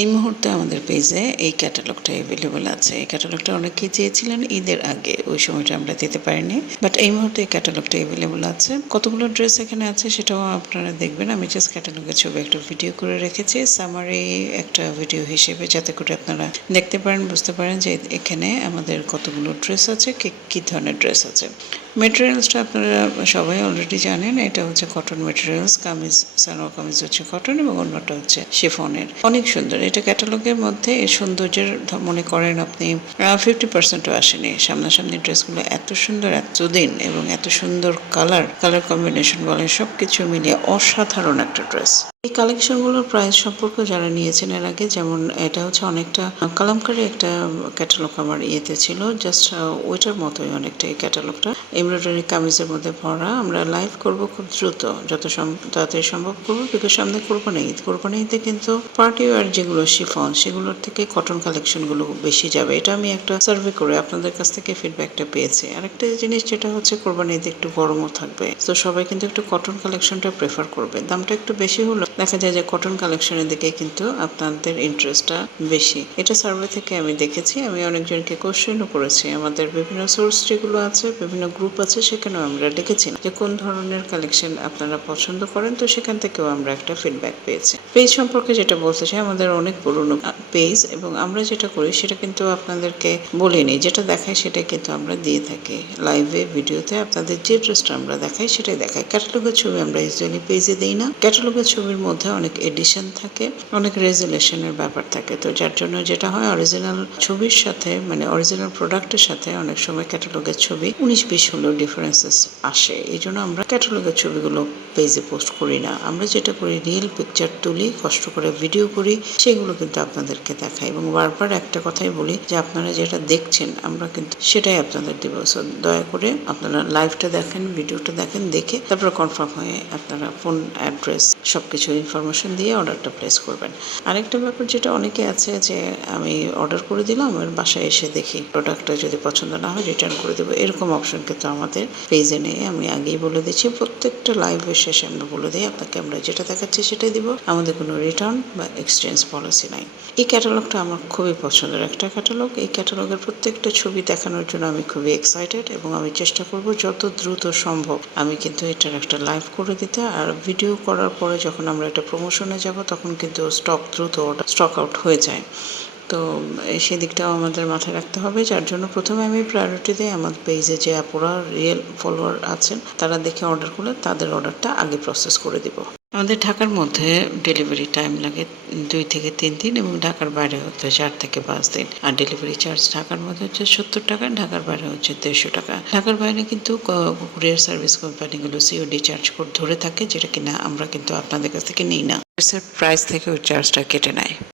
এই মুহূর্তে আমাদের পেজে এই ক্যাটালগটা অ্যাভেলেবল আছে। এই ক্যাটালগটা অনেকেই চেয়েছিলেন ঈদের আগে, ওই সময়টা আমরা দিতে পারিনি, বাট এই মুহূর্তে এই ক্যাটালগটা অ্যাভেলেবল আছে। কতগুলো ড্রেস এখানে আছে সেটাও আপনারা দেখবেন। আমি জাস্ট ক্যাটালগের ছবি একটা ভিডিও করে রেখেছি সামারি একটা ভিডিও হিসেবে, যাতে করে আপনারা দেখতে পারেন, বুঝতে পারেন যে এখানে আমাদের কতগুলো ড্রেস আছে, কী ধরনের ড্রেস আছে। মেটেরিয়ালসটা আপনারা সবাই অলরেডি জানেন, এটা হচ্ছে কটন মেটেরিয়ালস। কামিজ, সালোয়ার কামিজ হচ্ছে কটন এবং অন্যটা হচ্ছে শিফনের। অনেক সুন্দর। এটা ক্যাটালগের মধ্যে এই সৌন্দর্যের মনে করেন আপনি 50%ও আসেনি। সামনাসামনি ড্রেসগুলো এত সুন্দর, এতদিন এবং এত সুন্দর কালার কম্বিনেশন বলেন, সব কিছু মিলিয়ে অসাধারণ একটা ড্রেস। এই কালেকশনগুলোর প্রাইস সম্পর্কে যারা নিয়েছেন এর আগে, যেমন এটা হচ্ছে অনেকটা কালামকারী একটা ক্যাটালগ আমার ইয়েতে ছিল, জাস্ট ওইটার মতোই অনেকটা এই ক্যাটালগটা। এমব্রয়ডারি কামিজের মধ্যে ভরা। আমরা লাইভ করব খুব দ্রুত, যত তাড়াতাড়ি সম্ভব করবো, বিকজ সামনে কোরবানি ঈদে কিন্তু পার্টি ওয়্যার যেগুলো শিফন, সেগুলোর থেকে কটন কালেকশনগুলো বেশি যাবে। এটা আমি একটা সার্ভে করে আপনাদের কাছ থেকে ফিডব্যাকটা পেয়েছি। আরেকটা জিনিস যেটা হচ্ছে, কোরবানি ঈদে একটু গরমও থাকবে, তো সবাই কিন্তু একটু কটন কালেকশনটা প্রেফার করবে। দামটা একটু বেশি হলো, দেখা যায় যে কটন কালেকশনের দিকে কিন্তু আপনাদের ইন্টারেস্টটা বেশি। এটা সার্ভে থেকে আমি দেখেছি। আমি অনেকজনকে কোশ্চেনও করেছি। আমাদের বিভিন্ন সোর্স যেগুলো আছে, বিভিন্ন গ্রুপ আছে, সেখানেও আমরা দেখেছি যে কোন ধরনের কালেকশন আপনারা পছন্দ করেন, তো সেখান থেকেও আমরা একটা ফিডব্যাক পেয়েছি। পেজ সম্পর্কে যেটা বলতে চাই, আমাদের অনেক পুরনো পেজ এবং আমরা যেটা করি সেটা কিন্তু আপনাদেরকে বলিনি, যেটা দেখাই সেটাই কিন্তু আমরা দিয়ে থাকি লাইভে, ভিডিওতে। আপনাদের যে ড্রেসটা আমরা দেখাই সেটাই দেখাই। ক্যাটালগের ছবি আমরা ইউজুয়ালি পেজে দিই না। ক্যাটালগের ছবির মধ্যে অনেক এডিশন থাকে, অনেক রেজুলেশনের ব্যাপার থাকে, তো যার জন্য যেটা হয়, অরিজিনাল ছবির সাথে মানে অরিজিনাল প্রোডাক্টের সাথে অনেক সময় ক্যাটালগের ছবি 19-20 হলেও ডিফারেন্সেস আসে। এই জন্য আমরা ক্যাটালগের ছবিগুলো পেজে পোস্ট করি না। আমরা যেটা করি, রিয়েল পিকচার তুলি, কষ্ট করে ভিডিও করি, সেগুলো কিন্তু আপনাদেরকে দেখাই। এবং বারবার একটা কথাই বলি যে আপনারা যেটা দেখছেন আমরা কিন্তু সেটাই আপনাদের দেবো। সো দয়া করে আপনারা লাইভটা দেখেন, ভিডিওটা দেখেন, দেখে তারপর কনফার্ম হয়ে আপনারা ফোন, অ্যাড্রেস সব কিছু ইনফরমেশন দিয়ে অর্ডারটা প্লেস করবেন। আরেকটা ব্যাপার যেটা অনেকে আছে যে আমি অর্ডার করে দিলাম, আমার বাসায় এসে দেখি প্রোডাক্টটা যদি পছন্দ না হয় রিটার্ন করে দেবো, এরকম অপশন কিন্তু আমাদের পেজে নেই। আমি আগেই বলে দিচ্ছি, প্রত্যেকটা লাইভের শেষে আমরা বলে দিই আপনাকে আমরা যেটা দেখাচ্ছি সেটাই দিব, আমাদের কোনো রিটার্ন বা এক্সচেঞ্জ পলিসি নাই। এই ক্যাটালগটা আমার খুবই পছন্দের একটা ক্যাটালগ। এই ক্যাটালগের প্রত্যেকটা ছবি দেখানোর জন্য আমি খুবই এক্সাইটেড এবং আমি চেষ্টা করব যত দ্রুত সম্ভব আমি কিন্তু এটার একটা লাইভ করে দিতে। আর ভিডিও করার পরে যখন আমরা এটা প্রমোশনে যাব, তখন কিন্তু স্টক আউট হয়ে যায়। তো সেদিকটাও আমাদের মাথায় রাখতে হবে, যার জন্য প্রথমে আমি প্রায়োরিটি দিই আমার পেজে যে আপুরা রিয়েল ফলোয়ার আছেন, তারা দেখে অর্ডার করলে তাদের অর্ডারটা আগে প্রসেস করে দিব। আমাদের ঢাকার মধ্যে ডেলিভারি টাইম লাগে 2 থেকে 3 দিন এবং ঢাকার বাইরে হচ্ছে 4 থেকে 5 দিন। আর ডেলিভারি চার্জ ঢাকার মধ্যে হচ্ছে 70 টাকা, ঢাকার বাইরে হচ্ছে 150 টাকা। ঢাকার বাইরে কিন্তু কুরিয়ার সার্ভিস কোম্পানিগুলো সিওডি চার্জ কোড ধরে থাকে, যেটা কিনা আমরা কিন্তু আপনাদের কাছ থেকে নিই না। প্রাইস থেকে ওই চার্জটা কেটে নেয়।